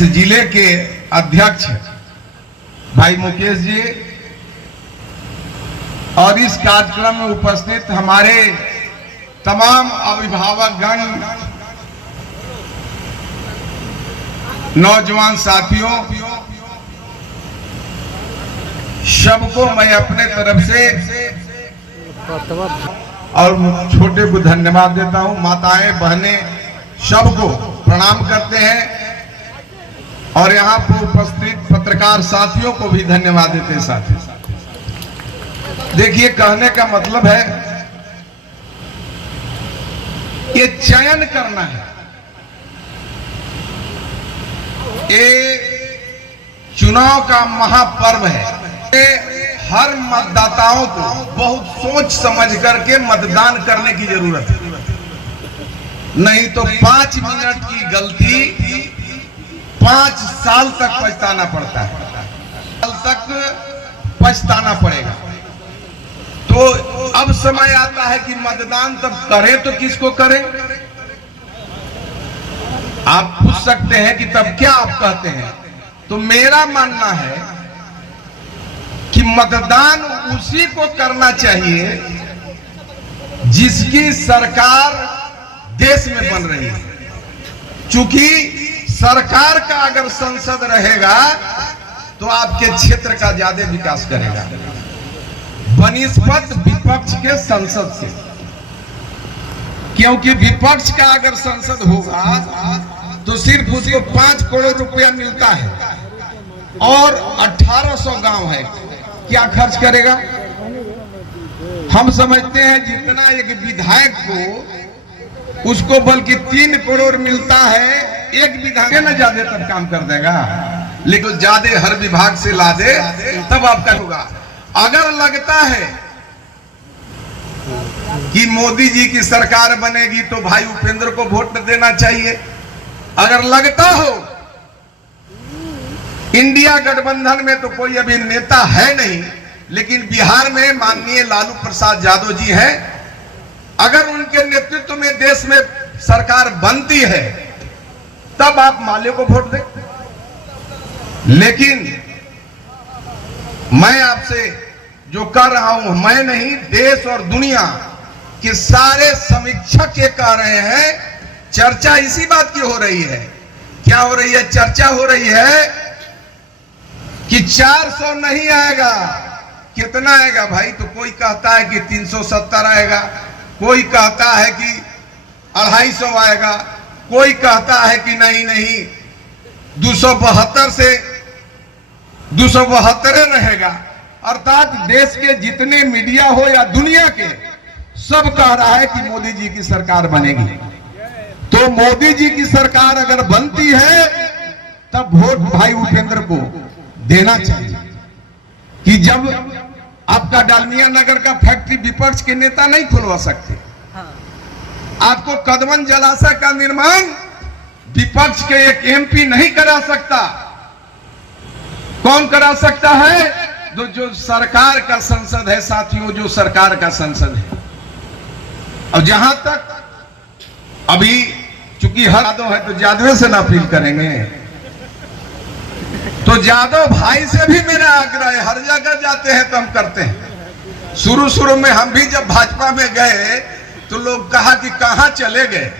इस जिले के अध्यक्ष भाई मुकेश जी और इस कार्यक्रम में उपस्थित हमारे तमाम अभिभावकगण, नौजवान साथियों, सबको मैं अपने तरफ से और छोटे को धन्यवाद देता हूं। माताएं, बहनें सबको प्रणाम करते हैं और यहाँ पर उपस्थित पत्रकार साथियों को भी धन्यवाद देते हैं। साथ ही देखिए, कहने का मतलब है ये चयन करना है। ये चुनाव का महापर्व है। हर मतदाताओं को बहुत सोच समझ करके मतदान करने की जरूरत है, नहीं तो 5 मिनट की गलती 5 साल तक पछताना पड़ता है, साल तक पछताना पड़ेगा। तो अब समय आता है कि मतदान तब करें तो किसको करें। आप पूछ सकते हैं कि तब क्या आप कहते हैं, तो मेरा मानना है कि मतदान उसी को करना चाहिए जिसकी सरकार देश में बन रही है। चूंकि सरकार का अगर संसद रहेगा तो आपके क्षेत्र का ज्यादा विकास करेगा बनिस्पत विपक्ष के संसद से, क्योंकि विपक्ष का अगर संसद होगा तो सिर्फ उसको 5 करोड़ रुपया मिलता है और 1800 गांव है, क्या खर्च करेगा। हम समझते हैं जितना एक विधायक को उसको बल्कि 3 करोड़ मिलता है, एक विधायक न ज्यादा तब काम कर देगा, लेकिन ज्यादा हर विभाग से ला दे तब आपका होगा। अगर लगता है कि मोदी जी की सरकार बनेगी तो भाई उपेंद्र को वोट देना चाहिए। अगर लगता हो इंडिया गठबंधन में तो कोई अभी नेता है नहीं, लेकिन बिहार में माननीय लालू प्रसाद यादव जी हैं, अगर उनके नेतृत्व में देश में सरकार बनती है तब आप माले को वोट दें। लेकिन मैं आपसे जो कर रहा हूं, मैं नहीं, देश और दुनिया के सारे समीक्षक ये कह रहे हैं। चर्चा इसी बात की हो रही है, क्या हो रही है, चर्चा हो रही है कि 400 नहीं आएगा। कितना आएगा भाई, तो कोई कहता है कि 370 आएगा, कोई कहता है कि 250 आएगा, कोई कहता है कि नहीं 272 से 272 रहेगा। अर्थात देश के जितने मीडिया हो या दुनिया के, सब कह रहा है कि मोदी जी की सरकार बनेगी। तो मोदी जी की सरकार अगर बनती है तब वोट भाई उपेंद्र को देना चाहिए। कि जब आपका डालमिया नगर का फैक्ट्री विपक्ष के नेता नहीं खुलवा सकते, आपको कदमन जलाशय का निर्माण विपक्ष के एक एमपी नहीं करा सकता, कौन करा सकता है, तो जो सरकार का संसद है साथियों, जो सरकार का संसद है। और जहां तक अभी चूंकि हर यादव है तो यादव से ना फील करेंगे, तो यादव भाई से भी मेरा आग्रह है, हर जगह जाते हैं तो हम करते हैं। शुरू में हम भी जब भाजपा में गए तो लोग कहा कि कहां चले गए,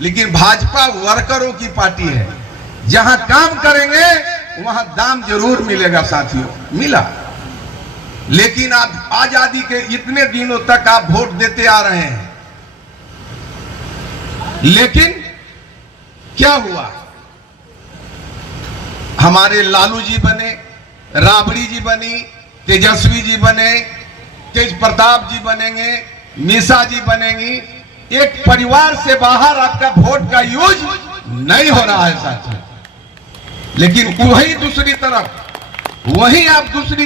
लेकिन भाजपा वर्करों की पार्टी है, जहां काम करेंगे वहां दाम जरूर मिलेगा साथियों। मिला, लेकिन आप आजादी के इतने दिनों तक आप वोट देते आ रहे हैं, लेकिन क्या हुआ, हमारे लालू जी बने, राबड़ी जी बनी, तेजस्वी जी बने, तेज प्रताप जी बनेंगे, मीसा जी बनेंगी। एक परिवार से बाहर आपका वोट का यूज नहीं हो रहा है साथियों। लेकिन वही दूसरी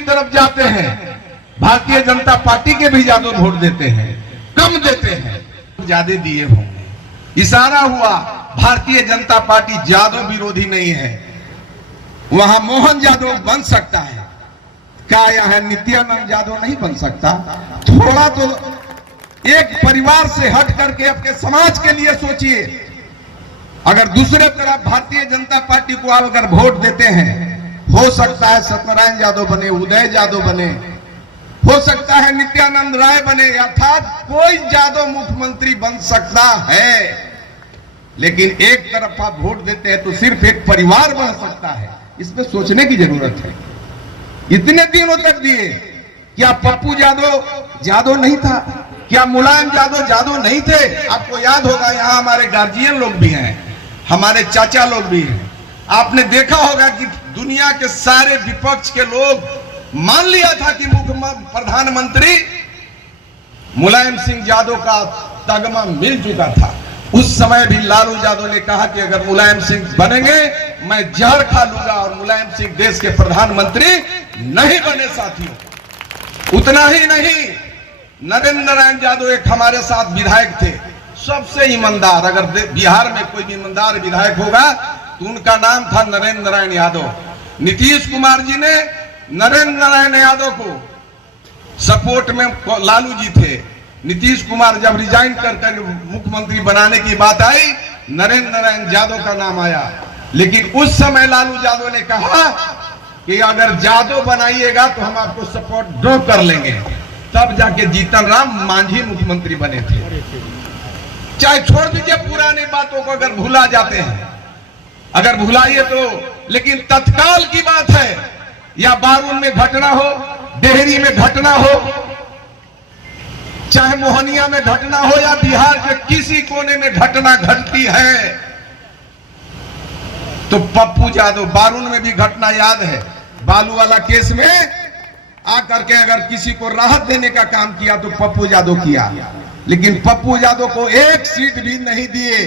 तरफ जाते हैं, भारतीय जनता पार्टी के भी ज्यादा वोट देते हैं, कम देते हैं, ज्यादा दिए होंगे। इशारा हुआ भारतीय जनता पार्टी यादव विरोधी नहीं है, वहां मोहन यादव बन सकता है, क्या यहां नित्यानंद यादव नहीं बन सकता। थोड़ा तो एक परिवार से हट करके अपने समाज के लिए सोचिए। अगर दूसरे तरफ भारतीय जनता पार्टी को आप अगर वोट देते हैं, हो सकता है सत्यनारायण यादव बने, उदय यादव बने, हो सकता है नित्यानंद राय बने, अर्थात कोई यादव मुख्यमंत्री बन सकता है। लेकिन एक तरफ आप वोट देते हैं तो सिर्फ एक परिवार बन सकता है। इसमें सोचने की जरूरत है। इतने दिनों तक दिए, क्या पप्पू यादव नहीं था? क्या मुलायम यादव नहीं थे? आपको याद होगा, यहाँ हमारे गार्जियन लोग भी हैं, हमारे चाचा लोग भी हैं। आपने देखा होगा कि दुनिया के सारे विपक्ष के लोग मान लिया था कि प्रधानमंत्री मुलायम सिंह यादव का तगमा मिल चुका था। उस समय भी लालू यादव ने कहा कि अगर मुलायम सिंह बनेंगे मैं जहर खा लूंगा, और मुलायम सिंह देश के प्रधानमंत्री नहीं बने साथियों। उतना ही नहीं, नरेंद्र नारायण यादव एक हमारे साथ विधायक थे, सबसे ईमानदार। अगर बिहार में कोई ईमानदार विधायक होगा तो उनका नाम था नरेंद्र नारायण यादव। नीतीश कुमार जी ने नरेंद्र नारायण यादव को सपोर्ट में लालू जी थे। नीतीश कुमार जब रिजाइन कर मुख्यमंत्री बनाने की बात आई, नरेंद्र नारायण यादव का नाम आया। लेकिन उस समय लालू यादव ने कहा कि अगर यादव बनाइएगा तो हम आपको सपोर्ट ड्रॉ कर लेंगे। तब जाके जीतन राम मांझी मुख्यमंत्री बने थे। चाहे छोड़ दीजिए पुरानी बातों को, अगर भुला जाते हैं, अगर भुलाइए तो, लेकिन तत्काल की बात है, या बारून में घटना हो, डेहरी में घटना हो, चाहे मोहनिया में घटना हो, या बिहार के किसी कोने में घटना घटती है तो पप्पू यादव, बारून में भी घटना याद है, बालू वाला केस में आकर के अगर किसी को राहत देने का काम किया तो पप्पू यादव किया। लेकिन पप्पू यादव को एक सीट भी नहीं दिए,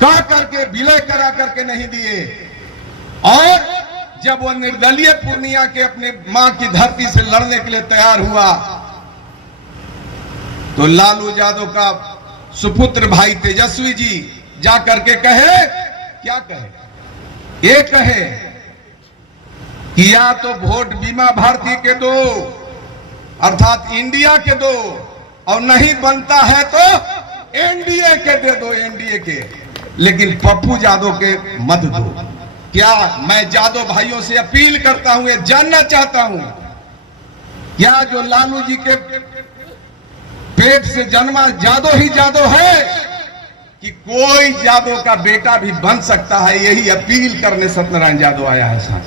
कह करके विलय करा करके नहीं दिए। और जब वो निर्दलीय पूर्णिया के अपने मां की धरती से लड़ने के लिए तैयार हुआ तो लालू यादव का सुपुत्र भाई तेजस्वी जी जा करके कहे, क्या कहे? ये कहे कि या तो वोट बीमा भारती के दो, अर्थात इंडिया के दो, और नहीं बनता है तो एनडीए के दे दो, एनडीए के, लेकिन पप्पू यादव के मत दो। क्या मैं यादव भाइयों से अपील करता हूं, ये जानना चाहता हूं, क्या जो लालू जी के पेट से जन्मा यादव ही यादव है कि कोई यादव का बेटा भी बन सकता है? यही अपील करने सत्यनारायण यादव आया है साथ,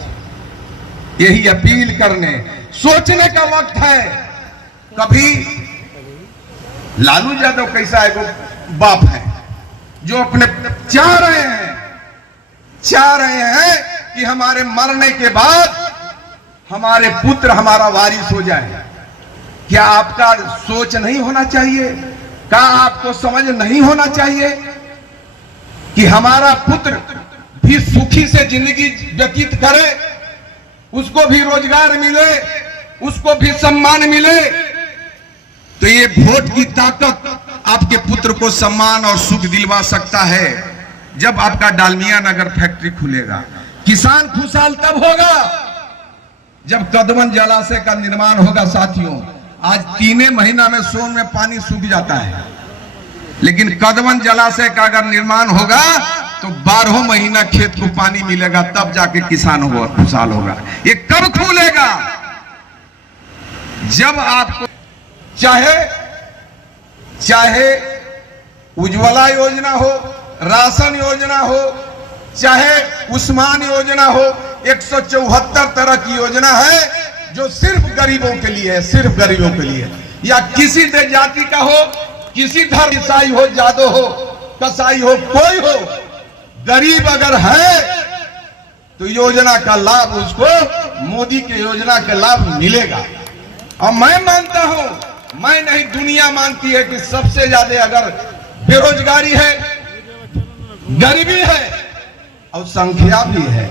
यही अपील करने, सोचने का वक्त है। कभी लालू यादव कैसा है, वो बाप है जो अपने चाह रहे हैं कि हमारे मरने के बाद हमारे पुत्र हमारा वारिस हो जाए। क्या आपका सोच नहीं होना चाहिए? क्या आपको समझ नहीं होना चाहिए कि हमारा पुत्र भी सुखी से जिंदगी व्यतीत करे, उसको भी रोजगार मिले, उसको भी सम्मान मिले? तो ये वोट की ताकत आपके पुत्र को सम्मान और सुख दिलवा सकता है। जब आपका डालमिया नगर फैक्ट्री खुलेगा, किसान खुशहाल तब होगा जब कदमन जलाशय का निर्माण होगा। साथियों, आज 3 महीना में सोन में पानी सूख जाता है, लेकिन कदमन जलाशय का अगर निर्माण होगा तो 12 महीना खेत को पानी मिलेगा, तब जाके किसान होगा, खुशहाल होगा। ये कब खुलेगा? जब आपको चाहे उज्ज्वला योजना हो, राशन योजना हो, चाहे उस्मान योजना हो, 174 तरह की योजना है जो सिर्फ गरीबों के लिए है, सिर्फ गरीबों के लिए। या किसी जाति का हो, किसी धर्म, ईसाई हो, यादव हो, कसाई हो, कोई हो, गरीब अगर है तो योजना का लाभ उसको, मोदी की योजना का लाभ मिलेगा। और मैं मानता हूं, मैं नहीं दुनिया मानती है कि सबसे ज्यादा अगर बेरोजगारी है, गरीबी है और संख्या भी है,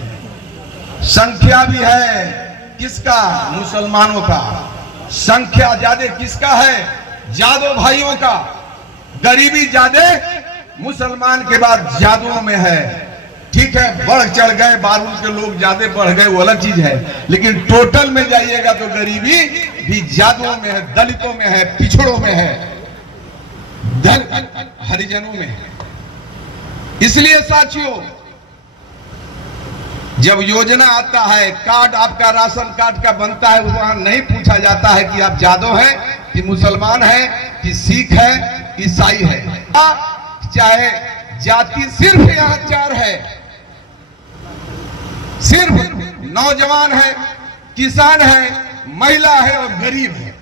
संख्या भी है किसका? मुसलमानों का। संख्या ज्यादा किसका है? यादव भाइयों का। गरीबी ज्यादा मुसलमान के बाद यादवों में है। ठीक है, बढ़ चढ़ गए, बारून के लोग ज्यादा बढ़ गए, वो अलग चीज है, लेकिन टोटल में जाइएगा तो गरीबी भी यादवों में है, दलितों में है, पिछड़ों में है, हरिजनों में है। इसलिए साथियों, जब योजना आता है, कार्ड आपका राशन कार्ड का बनता है, वहां नहीं पूछा जाता है कि आप यादव हैं कि मुसलमान हैं कि सिख है, ईसाई है, चाहे जाति सिर्फ यहां 4 है, सिर्फ नौजवान है, किसान है, महिला है और गरीब है।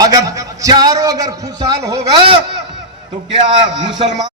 अगर चारों खुशहाल होगा तो क्या मुसलमान